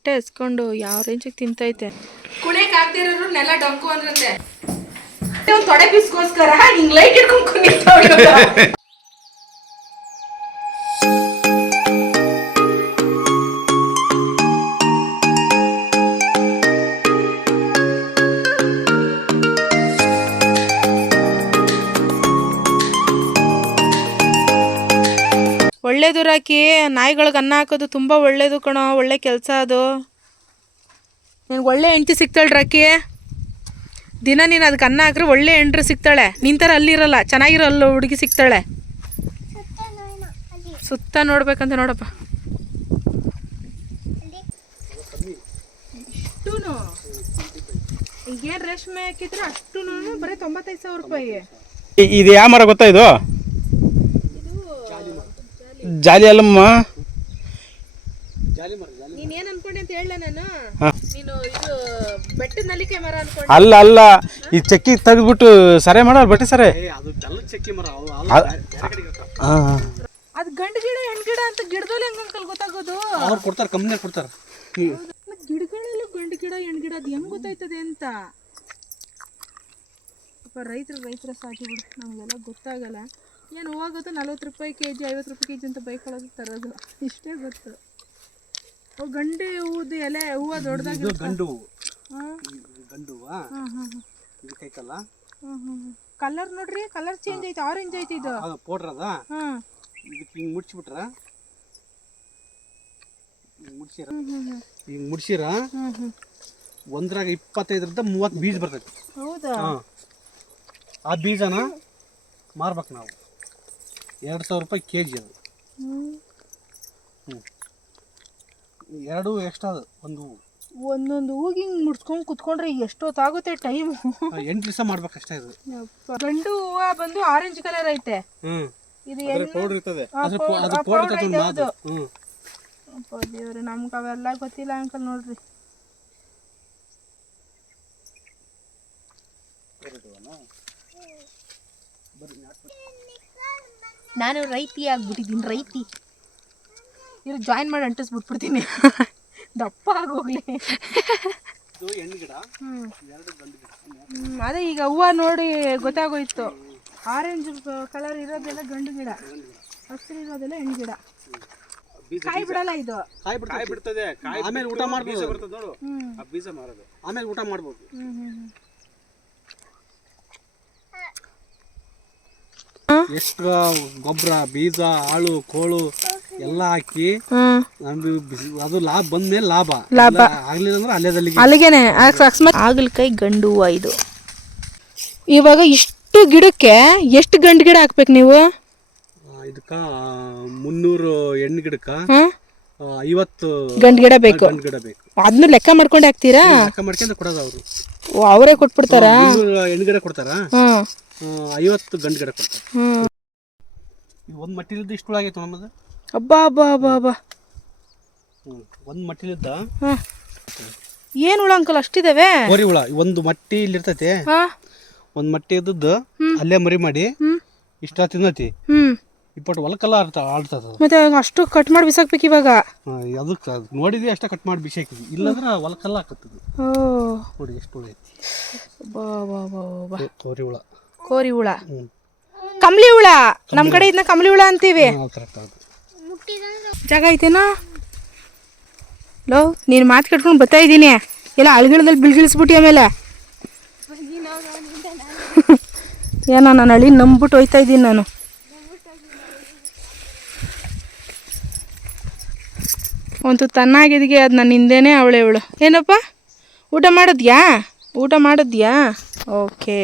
ಹೊಟ್ಟೆ ಎಸ್ಕೊಂಡು ಯಾವ ರೇಂಜಿಗೆ ತಿಂತೈತೆ? ಕುಳಿಯಕ್ ಆಗ್ದಿರೋರು ನೆಲ ಡೊಂಕು ಅಂದ್ರಂತೆ. ಒಂದ್ ತೊಡೆ ಪೀಸ್ಗೋಸ್ಕರ ಹಿಂಗ್ ಲೈಟ್ ಇಟ್ಕೊಂಡ್ ಕುಣಿತಾವ್ ಒಳ್ಳೇದು ರಾಕಿ ನಾಯಿಗಳಿಗೆ ಅನ್ನ ಹಾಕೋದು ತುಂಬ ಒಳ್ಳೇದು ಕಣೋ, ಒಳ್ಳೆ ಕೆಲಸ ಅದು. ನಿನಗೆ ಒಳ್ಳೆ ಹೆಂಡ್ತಿ ಸಿಗ್ತಾಳೆ ರಾಕಿ ದಿನ ನೀನು ಅದಕ್ಕೆ ಅನ್ನ ಹಾಕ್ರೆ ಒಳ್ಳೆ ಹೆಂಡ್ರು ಸಿಗ್ತಾಳೆ. ಥರ ಅಲ್ಲಿರಲ್ಲ, ಚೆನ್ನಾಗಿರೋ ಅಲ್ಲಿ ಹುಡುಗಿ ಸಿಗ್ತಾಳೆ. ಸುತ್ತ ನೋಡ್ಬೇಕಂತ ನೋಡಪ್ಪ. ಈಗೇನು ರೇಷ್ಮೆ ಹಾಕಿದ್ರೆ ಅಷ್ಟು ಬರೀ ತೊಂಬತ್ತೈದು ಸಾವಿರ ರೂಪಾಯಿ. ಇದು ಯಾವ ಮರ ಗೊತ್ತಾ ಜಾಲಿ ಅಲ್ಲಮ್ಮ ನೀನ್ ಏನ್ ಅನ್ಕೊಂಡೆ ಅಂತ ಹೇಳ ನಾನು ಹಾ. ನೀನು ಇದು ಬೆಟ್ಟದ ನಲಿಕೆ ಮರ ಅನ್ಕೊಂಡೆ ಅಲ್ಲ ಅಲ್ಲ. ಈ ಚಕ್ಕಿ ತೆಗೆದ್ಬಿಟ್ಟು ಸರೆ ಮಾಡಲ್ಲ ಬಟ್ಟೆ ಸರೆ? ಅದ್ ಗಂಡು ಗಿಡ ಹೆಣ್ ಗಿಡ ಅಂತ ಗಿಡದಲ್ಲಿ ಹೆಂಗ್ ಅಂಕಲ್ ಗೊತ್ತಾಗೋದು? ಅವ್ರು ಕೊಡ್ತಾರೆ ಕಂಪ್ನಿ ಕೊಡ್ತಾರೆ. ಗಿಡಗಳಲ್ಲೂ ಗಂಡು ಗಿಡ ಹೆಣ್ ಗಿಡ ಅದು ಹೆಂಗ್ ಗೊತ್ತಾಯ್ತದೆ ಅಂತ? ರೈತರು ರೈತರ ಸಾಕಿ ಬಿಡು ನಮಗೆಲ್ಲ ಗೊತ್ತಾಗಲ್ಲ. ಏನು ಹೂವಾಗೋದು ನಲ್ವತ್ತು ರೂಪಾಯಿ ಕೆ ಜಿ ಐವತ್ತು ರೂಪಾಯಿ ಕೆ ಜಿ ಅಂತ ಬೈಕೊಳ್ಳೋದು ತರೋದು. ಇಷ್ಟೇ ಗೊತ್ತು. ಅವು ಗಂಡು ಹೂದು ಎಲೆ ಹೂವು ದೊಡ್ಡದಾಗಿ ಗಂಡು ಗಂಡು ಇದು ಕಲರ್ ನೋಡ್ರಿ ಕಲರ್ ಚೇಂಜ್ ಐತೆ ಆರೆಂಜ್ ಐತೆ ಇದು. ಅದು ಪೌಡ್ರ್ ಅದ? ಇದಕ್ಕೆ ಹಿಂಗೆ ಮುಡ್ಸಿಬಿಟ್ರ? ಮುಡ್ಸಿರ ಹಿಂಗೆ ಮುಡ್ಸಿರ ಒಂದ್ರಾಗ ಇಪ್ಪತ್ತೈದರಿಂದ ಮೂವತ್ತು ಬೀಜ ಬರ್ತೈತಿ. ಹೌದಾ? ಆ ಬೀಜನ ಮಾರ್ಬೇಕು ನಾವು. ಎರಡು ಸಾವಿರ ರೂಪಾಯಿ ಕೆ ಜಿ ಅದು. ಹ್ಮ್. ಎರಡು ಎಕ್ಸ್ಟ್ರಾ ಅದು ಒಂದು ಹೂವು ಒಂದೊಂದು ಹೂಗಿ ಹಿಂಗ್ ಮುಡ್ಸ್ಕೊಂಡ್ ಕುತ್ಕೊಂಡ್ರೆ ಎಷ್ಟೊತ್ತಾಗುತ್ತೆ ಟೈಮ್ ಎಂಟು ದಿವಸ ಮಾಡ್ಬೇಕಷ್ಟೇ ಇದು. ಗಂಡು ಹೂವ ಬಂದು ಆರೆಂಜ್ ಕಲರ್ ಐತೆ. ಹ್ಞೂ ಇದು ಪೌಡ್ರ್ ಇರ್ತದೆ. ಅದು ಪೌಡ್ರ್ ಹೌದು. ಹ್ಞೂ ದೇವ್ರೆ ನಮ್ಗೆ ಅವೆಲ್ಲ ಗೊತ್ತಿಲ್ಲ ಅಂಕಲ್ ನೋಡ್ರಿ. ನಾನು ರೈತಿ ಆಗ್ಬಿಟ್ಟಿದ್ದೀನಿ ರೈತಿ. ಇವ್ರು ಜಾಯಿನ್ ಮಾಡಿ ಅಂಟಿಸ್ಬಿಟ್ಬಿಡ್ತೀನಿ. ದಪ್ಪ ಆಗೋಗ್ಲಿ. ಅದೇ ಈಗ ಹೂವು ನೋಡಿ ಗೊತ್ತಾಗೋಯ್ತು. ಆರೆಂಜ್ ಕಲರ್ ಇರೋದೆಲ್ಲ ಗಂಡು ಗಿಡ. ಹಸಿರು ಇರೋದೆಲ್ಲ ಹೆಣ್ಣು ಗಿಡ. ಕಾಯಿ ಬಿಡಲ್ಲ ಇದು. ಕಾಯಿ ಬಿಡ್ತದೆ. ಬಿಡ್ತದೆ ಆಮೇಲೆ ಊಟ ಮಾಡ್ಬೋದು. ಬರ್ತದೆ ನೋಡು. ಬೀಜ ಮಾರೋದು. ಆಮೇಲೆ ಊಟ ಮಾಡ್ಬೋದು ಹ್ಮ್ ಹ್ಮ್ ಎಷ್ಟು ಗೊಬ್ಬರ ಬೀಜ ಆಳು ಕೋಳು ಎಲ್ಲ ಹಾಕಿ ಹ್ಮ್. ನಮ್ದು ಬಿಸಿ- ಅದು ಲಾಭ ಬಂದ್ಮೇಲೆ ಲಾಭ. ಲಾಭ. ಇಲ್ಲ ಆಗ್ಲಿಲ್ಲ ಅಂದ್ರೆ ಅಲ್ಲೇದಲ್ಲಿ ಅಲ್ಲಿಗೆನೆ ಅಕಸ್ಮಾತ್ ಆಗಲಕಾಯಿ ಗಂಡು ಹೂವ ಇದು. ಇವಾಗ ಇಷ್ಟು ಗಿಡಕ್ಕೆ ಎಷ್ಟು ಗಂಡು ಗಿಡ ಹಾಕ್ಬೇಕು ನೀವು? ಇದಕ್ಕ ಮುನ್ನೂರು ಹೆಣ್ಣು ಗಿಡಕ್ಕ ಹಾ? ಐವತ್ತು ಗಂಡು ಗಿಡ ಬೇಕು ಗಂಡು ಗಿಡ ಬೇಕು ಅದನ್ನು ಲೆಕ್ಕ ಮಾಡ್ಕೊಂಡು ಹಾಕ್ತೀರಾ? ಲೆಕ್ಕ ಮಾಡ್ಕೊಂಡು ಕೊಡೋದು ಅವರು. ಓ, ಅವರೇ ಕೊಟ್ಬಿಡ್ತಾರಾ? ಮುನ್ನೂರು ಹೆಣ್ಣು ಗಿಡ ಕೊಡ್ತಾರ? ಆ, ಐವತ್ತು ಗಂಡು ಗಿಡ ಕೊಡ್ತಾರೆ. ಹ್ಮ್. ಈಗ ಒಂದು ಮಟ್ಟಿಲಿದ್ದ ಇಷ್ಟು ಆಗೈತೆ ನಮ್ಮದು ಅಬ್ಬಾ ಅಬ್ಬಾ ಅಬ್ಬಾ ಅಬ್ಬಾ. ಒಂದು ಮಟ್ಟಿಲಿದ್ದ? ಹಾ. ಏನು ಹುಳ ಅಂಕಲ್ ಅಷ್ಟಿದಾವೆ? ಕೋರಿ ಹುಳ ಒಂದು ಮಟ್ಟಿ ಇಲ್ಲಿ ಇರ್ತೈತೆ ಹಾ. ಒಂದು ಮಟ್ಟಿ ಇದ್ದದ್ದು ಅಲ್ಲೇ ಮರಿ ಮಾಡಿ ಇಷ್ಟ ತಿನ್ನತಿ. ಹ್ಮ್. ಇಪ್ಪತ್ತು ಹೊಲಕ್ಕೆಲ್ಲ ಆಡ್ತ ಆಡ್ತದ ಮತ್ತೆ ಅಷ್ಟು ಕಟ್ ಮಾಡಿ ಬಿಸಾಕ್ಬೇಕು ಇವಾಗ? ಅದಕ್ಕೆ ನೋಡಿದ್ವಿ ಅಷ್ಟೇ ಕಟ್ ಮಾಡಿ ಬಿಸಾಕಿದ್ವಿ. ಇಲ್ಲಾಂದ್ರೆ ಹೊಲಕ್ಕೆಲ್ಲ ಹಾಕತ್ತದು ಓ. ನೋಡಿ ಎಷ್ಟು ಹುಳ ಐತಿ. ಬಾ ಬಾ ಬಾ ಬಾ ತೋರಿ ಹುಳ. ಕೋರಿ ಹುಳ. ಕಮಲಿ ಕಂಬ್ಳಿ ಹುಳ ನಮ್ಮ ಕಡೆ ಇದನ್ನ ಕಮಲಿ ಹುಳ ಅಂತೀವಿ. ಜಾಗ ಐತೇನಾ? ಲೋ ನೀನು ಮಾತು ಕಟ್ಕೊಂಡು ಬರ್ತಾ ಇದ್ದೀನಿ. ಎಲ್ಲ ಅಳ್ಗಿಳದಲ್ಲಿ ಬಿಳ್ಗಿಳಿಸ್ಬಿಟ್ಟಿ ಆಮೇಲೆ. ಏನೋ ನಾನು ಅಳಿ ನಂಬ್ಬಿಟ್ಟು ಹೋಯ್ತಾ ಇದ್ದೀನಿ ನಾನು. ಒಂದು ತನ್ನಾಗಿದ್ಗೆ ಅದು ನನ್ನ ಹಿಂದೆನೇ ಅವಳೆ ಅವಳು ಏನಪ್ಪ? ಊಟ ಮಾಡಿದ್ಯಾ? ಊಟ ಮಾಡಿದ್ಯಾ? ಓಕೆ.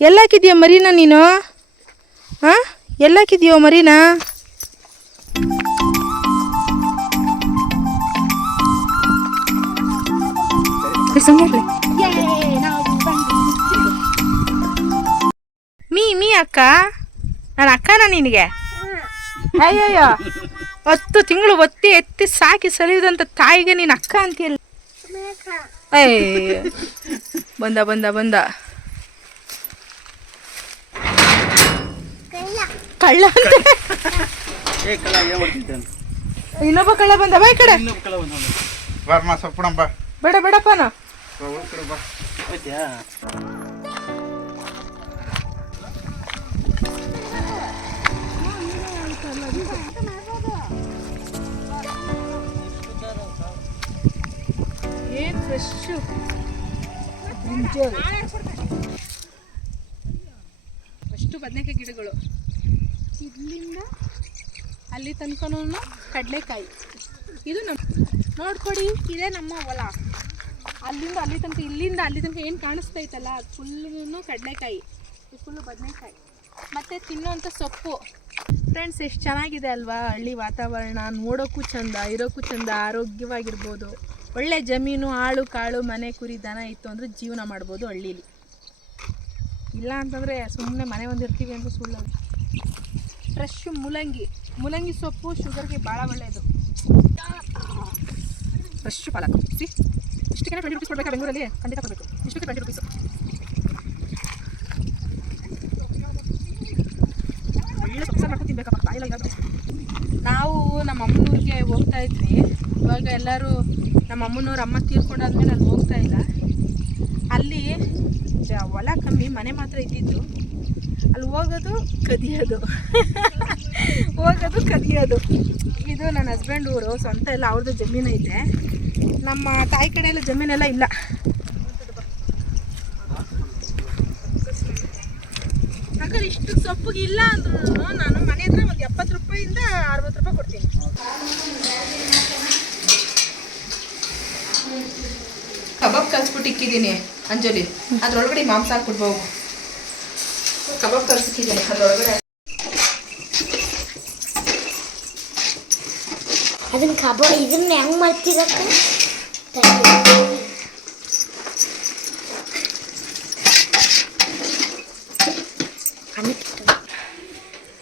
ಎಲ್ಲಾಕಿದ್ಯಾ ಮರೀನಾ ನೀನು? ಹಾಂ ಎಲ್ಲಾಕಿದ್ಯೋ ಮರೀನಾ? ಮೀ ಮೀ ಅಕ್ಕ. ನನ್ನ ಅಕ್ಕನ ನಿನಗೆ? ಅಯ್ಯಯ್ಯೋ. ಹತ್ತು ತಿಂಗಳು ಒತ್ತಿ ಎತ್ತಿ ಸಾಕಿ ಸಲಿದಂತ ತಾಯಿಗೆ ನೀನು ಅಕ್ಕ ಅಂತೀಯಲ್ಲ? ಏಯ್ ಬಂದ ಬಂದ ಬಂದ. ಕಳ್ಳ ಅಂತ. ಇನ್ನೊಬ್ಬ ಕಳ್ಳ ಬಂದ ಬಾ ಈ ಕಡೆ. ಸೊಪ್ಪಣಮ್ಮ ಬಾ. ಬೇಡ ಬೇಡಪ್ಪನ ಬಾ, ಅಷ್ಟು ಬದನೆಕಾಯಿ ಗಿಡಗಳು. ಇಲ್ಲಿಂದ ಅಲ್ಲಿ ತನಕನೂ ಕಡಲೆಕಾಯಿ. ಇದು ನಮ್ಮ ನೋಡ್ಕೊಡಿ, ಇದೇ ನಮ್ಮ ಹೊಲ. ಅಲ್ಲಿಂದ ಅಲ್ಲಿ ತನಕ, ಇಲ್ಲಿಂದ ಅಲ್ಲಿ ತನಕ ಏನು ಕಾಣಿಸ್ತೈತಲ್ಲ ಫುಲ್ಲು ಕಡಲೆಕಾಯಿ. ಇದು ಫುಲ್ಲು ಬದನೆಕಾಯಿ. ಮತ್ತು ತಿನ್ನೋಂಥ ಸೊಪ್ಪು. ಫ್ರೆಂಡ್ಸ್ ಎಷ್ಟು ಚೆನ್ನಾಗಿದೆ ಅಲ್ವಾ? ಹಳ್ಳಿ ವಾತಾವರಣ, ನೋಡೋಕ್ಕೂ ಚಂದ, ಇರೋಕ್ಕೂ ಚಂದ, ಆರೋಗ್ಯವಾಗಿರ್ಬೋದು. ಒಳ್ಳೆ ಜಮೀನು, ಆಳು ಕಾಳು, ಮನೆ, ಕುರಿ, ದನ ಇತ್ತು ಅಂದರೆ ಜೀವನ ಮಾಡ್ಬೋದು ಹಳ್ಳೀಲಿ. ಇಲ್ಲ ಅಂತಂದರೆ ಸುಮ್ಮನೆ ಮನೆ ಒಂದಿರ್ತೀವಿ ಅಂದರೆ ಸುಳ್ಳು ಫ್ರೆಶ್ ಮೂಲಂಗಿ. ಮೂಲಂಗಿ ಸೊಪ್ಪು ಶುಗರ್ಗೆ ಭಾಳ ಒಳ್ಳೆಯದು ಫ್ರೆಶ್ ಪಾಲಕ್. ಸಿ ಇಷ್ಟಕ್ಕೆ ಟ್ವೆಂಟಿ ರುಪೀಸ್ ಕೊಡಬೇಕಾ ಬೆಂಗಳೂರಲ್ಲಿ? ಖಂಡಿತ ಕೊಡಬೇಕು. ಇಷ್ಟಕ್ಕೆ ಟ್ವೆಂಟಿ ರುಪೀಸು ನಾವು ನಮ್ಮ ಅಮ್ಮನೂರಿಗೆ ಹೋಗ್ತಾ ಇದ್ವಿ. ಇವಾಗ ಎಲ್ಲರೂ ನಮ್ಮ ಅಮ್ಮನವ್ರು ಅಮ್ಮ ತೀರ್ಕೊಂಡಾದ್ಮೇಲೆ ಅಲ್ಲಿ ಹೋಗ್ತಾ ಇಲ್ಲ. ಅಲ್ಲಿ ಹೊಲ ಕಮ್ಮಿ, ಮನೆ ಮಾತ್ರ ಇದ್ದಿದ್ದು. ಅಲ್ಲಿ ಹೋಗೋದು ಕದಿಯೋದು. ಹೋಗೋದು ಕದಿಯೋದು. ಇದು ನನ್ನ ಹಸ್ಬೆಂಡ್ ಊರು, ಸ್ವಂತ ಎಲ್ಲ ಅವ್ರದ್ದು ಜಮೀನು ಐತೆ. ನಮ್ಮ ತಾಯಿ ಕಡೆ ಎಲ್ಲ ಜಮೀನೆಲ್ಲ ಇಲ್ಲ. ಹಾಗಾದ್ರೆ ಇಷ್ಟು ಸೊಪ್ಪಿಗೆ ಇಲ್ಲ ಅಂದ್ರೂ ನಾನು ಮನೆ ಹತ್ರ ಒಂದು ಎಪ್ಪತ್ತು ರೂಪಾಯಿಂದ ಅರವತ್ತು ರೂಪಾಯಿ ಕೊಡ್ತೀನಿ. ಕಬಾಬ್ ಕಲ್ಸ್ಬಿಟ್ಟು ಇಕ್ಕಿದ್ದೀನಿ ಅಂಜಲಿ. ಅದ್ರೊಳಗಡೆ ಮಾಂಸ ಹಾಕ್ಬಿಡ್ಬೋದು ಕಬಾಬ್ ಕಲ್ಸಿಕ್ಕಿದ್ದೀನಿ ಅದ್ರೊಳಗಡೆ. ಅದನ್ನ ಕಬಾಬ್ ಇದನ್ನ ಹೆಂಗ್ ಮಾಡ್ತಿರಕ್ಕ?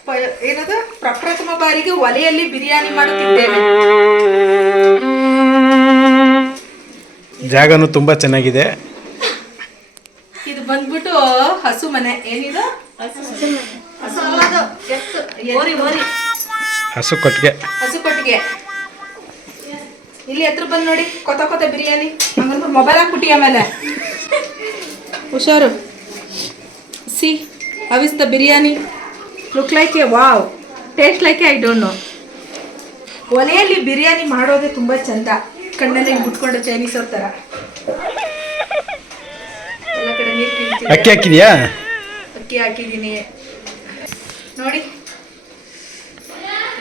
ಏನದ ಏನದು? ಪ್ರಪ್ರಥಮ ಬಾರಿಗೆ ಒಲೆಯಲ್ಲಿ ಬಿರಿಯಾನಿ ಮಾಡುತ್ತಿದ್ದೇನೆ. ಜಾಗನೂ ತುಂಬ ಚೆನ್ನಾಗಿದೆ. ಇದು ಬಂದ್ಬಿಟ್ಟು ಹಸು ಮನೆ. ಏನಿದು? ಹಸು ಕೊಟ್ಟಿಗೆ ಹಸು ಕೊಟ್ಟಿಗೆ ಇಲ್ಲಿ ಹತ್ರ ಬಂದು ನೋಡಿ ಕೊತ ಕೊತ ಬಿರಿಯಾನಿ. ಹಂಗಂದ್ರೆ ಮೊಬೈಲ್ ಹಾಕ್ಬಿಟ್ಟಿ ಆಮೇಲೆ. ಹುಷಾರು. See how is the biryani look like a wow taste like I don't know ಒಲೆಯಲ್ಲಿ ಬಿರಿಯಾನಿ ಮಾಡೋದೇ ತುಂಬ ಚಂದ. ಕಣ್ಣಲ್ಲಿ ಹಿಂಗ್ ಬಿಟ್ಕೊಂಡು ಚೈನೀಸ್ ಅವ್ರ ಥರ ಎಲ್ಲ ಕಡೆ ನೀರು ಕಿಂಚಿದೆ. ಅಕ್ಕಿ ಹಾಕಿದ್ಯಾ? ಅಕ್ಕಿ ಹಾಕಿದ್ದೀನಿ. ನೋಡಿ.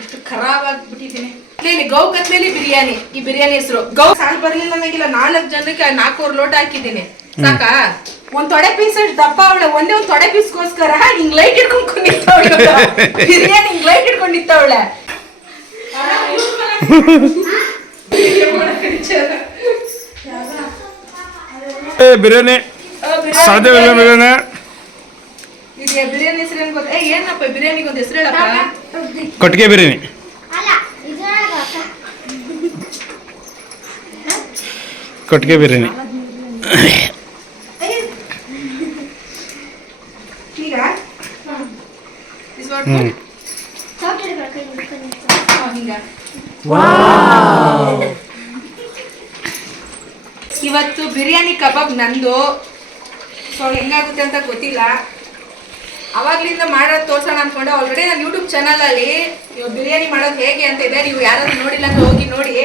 ಎಷ್ಟು ಖರಾಬ್ ಆಗ್ಬಿಟ್ಟಿದ್ದೀನಿ ಇಲ್ಲಿ ಗೌ ಕತ್ಲೇಲಿ ಬಿರಿಯಾನಿ. ಈ ಬಿರಿಯಾನಿ ಹೆಸರು. ಗೌ ಸಾಲ್ ಬರ್ಲಿಲ್ಲ ಅನ್ನಂಗಿಲ್ಲ. ನಾಲ್ಕು ಜನಕ್ಕೆ ನಾಲ್ಕೂವರೆ ಲೋಟ ಹಾಕಿದ್ದೀನಿ. ಸಾಕಾ? ಒಂದ್ ತೊಡೆ ಪೀಸ್ ಅಷ್ಟು ದಪ್ಪ ಅವಳೆ ಒಂದೇ ಒಂದ್ ತೊಡೆ ಪೀಸ್ಗೋಸ್ಕರ ಹಿಂಗ್ ಲೈಟ್ ಹಿಡ್ಕೊಂಡ್ ಕುಂದಿತ್ತವಳು ಬಿರಿಯಾನಿ ಹಿಂಗ್ ಲೈಟ್ ಹಿಡ್ಕೊಂಡ್ ನಿಂತವಳೆ ಏ ಬಿರಿಯಾನಿ. ಸಾಧ್ಯವಿಲ್ಲ ಬಿರಿಯಾನಿ. ಇದು ಬಿರಿಯಾನಿ ಹೆಸರು ಏನ್ ಗೊತ್ತಾ? ಬಿರಿಯಾನಿಗೆ ಒಂದು ಹೆಸರು ಹೇಳಪ್ಪ? ಕೊಟ್ಟಿಗೆ ಬಿರಿಯಾನಿ. ಕೊಟ್ಟಿಗೆ ಬಿರಿಯಾನಿ. ಹ್ಞೂ ಇವತ್ತು ಬಿರಿಯಾನಿ ಕಬಾಬ್ ನಂದು. ಸೊ ಹೆಂಗಾಗುತ್ತೆ ಅಂತ ಗೊತ್ತಿಲ್ಲ. ಅವಾಗ್ಲಿಂದ ಮಾಡೋದು ತೋರ್ಸೋಣ ಅನ್ಕೊಂಡೆ. ಆಲ್ರೆಡಿ ನಾನು ಯೂಟ್ಯೂಬ್ ಚಾನಲಲ್ಲಿ ಇವಾಗ ಬಿರಿಯಾನಿ ಮಾಡೋದು ಹೇಗೆ ಅಂತ ಇದೆ. ನೀವು ಯಾರಾದ್ರೂ ನೋಡಿಲ್ಲ ಅಂತ ಹೋಗಿ ನೋಡಿ.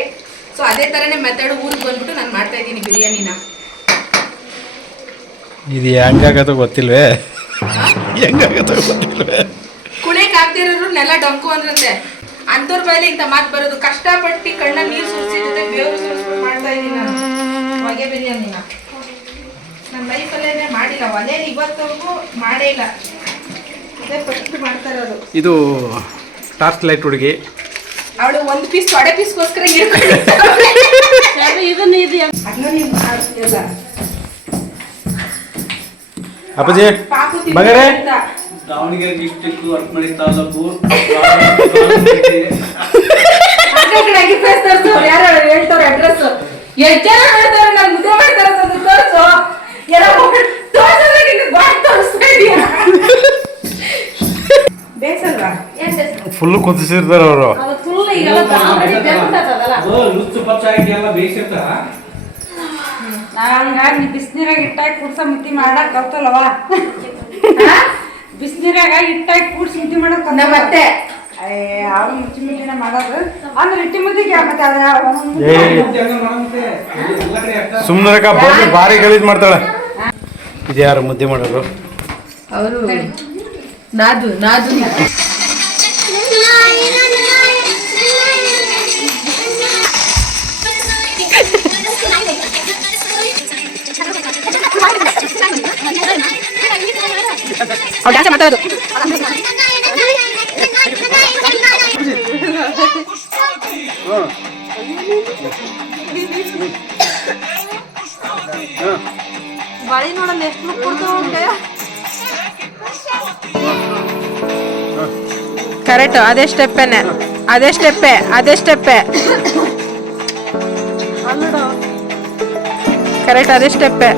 ಸೊ ಅದೇ ಥರನೇ ಮೆಥಡ್ ಊರಿಗೆ ಬಂದ್ಬಿಟ್ಟು ನಾನು ಮಾಡ್ತಾ ಇದ್ದೀನಿ ಬಿರಿಯಾನಿನ. ಇದು ಹೆಂಗಾಗತ್ತೋ ಗೊತ್ತಿಲ್ವೇ? ಹೆಂಗಾಗತ್ತೋ ಗೊತ್ತಿಲ್ವೇ? ಕುಳೆ ಕಾಕ್ತಿರೋರು ನೆಲ ಡೊಂಕು ಅಂದ್ರಂತೆ. ಅಂಥವ್ರ ಮೇಲೆ ಇಂಥ ಮಾತು ಬರೋದು ಕಷ್ಟಪಟ್ಟು ಕಣ್ಣ ನೀರು ಸುರಿಸಿ ಜೊತೆ ಬೇವರು ಸುರಿಸ್ಬಿಟ್ಟು ಮಾಡ್ತಾ ಇದ್ದೀನಿ ನಾನು. ಹೊಗೆ ಬಿರಿಯಾನಿನ ನನ್ನ ಲೈಫಲ್ಲೇ ಮಾಡಿಲ್ಲ. ಒಲೆ ಇವತ್ತವರೆಗೂ ಮಾಡೇ ಇಲ್ಲ. ಅದೇ ಫಸ್ಟ್ ಮಾಡ್ತಾ ಇರೋದು. ಇದು ಟಾರ್ಚ್ ಲೈಟ್ ಹುಡುಗಿ ಅವಳು ಒಂದು ಪೀಸ್ ತೊಡೆ ಪೀಸ್ಗೋಸ್ಕರ ಅದನ್ನ ನೀವು ಮಾಡಿಸ್ಲಿಲ್ಲ ಅಪ್ಪಾಜಿ ಪಾಪು ಮಗರೇ? ದಾವಣಗೆರೆ ಡಿಸ್ಟಿಕ್ ಅರ್ಪಮಳಿ ತಾಲೂಕು. ಫುಲ್ಲು ಕುದಿಸಿರ್ತಾರೆ ಅವರು. ಫುಲ್ ಹಂಗಾಗಿ ಬಿಸಿನೀರಾಗ ಇಟ್ಟಾಗಿ ಕುಡ್ಸ ಮುಟ್ಟಿ ಮಾಡಕ್ ಕಲ್ತಲ್ಲವ ಬಿಸಿನೀರಾಗ ಇಟ್ಟಾಗಿ ಕೂಡ್ಸಿ ಮಾಡೋದು ಮಾಡಕ್ ಮತ್ತೆ. ಅವ್ರು ಮುಚ್ಚಿ ಮಿಟ್ಟಿನ ಮಾಡೋದು. ಅಂದ್ರೆ ಇಟ್ಟಿ ಮುದ್ದಿಗೆ ಮತ್ತೆ ಅದ್ರ ಬಂದು ಭಾರಿ ಗಲೀಜ್ ಮಾಡ್ತಾಳೆ. ಇದ್ಯಾರು ಮುದ್ದೆ ಮಾಡೋರು? ಅವರು ನಾದು ನಾದು ಅವ್ರು ಡ್ಯಾನ್ಸ್ ಮಾಡ್ತಾ ಇರೋದು. ಬಾಳಿ ನೋಡಲ್ಲ ಎಷ್ಟು ಕರೆಕ್ಟ್ ಅದೇ ಸ್ಟೆಪ್ಪೇನೆ ಅದೇ ಸ್ಟೆಪ್ಪೆ ಅದೇ ಸ್ಟೆಪ್ಪೆ ಕರೆಕ್ಟ್ ಅದೇ ಸ್ಟೆಪ್ಪೆ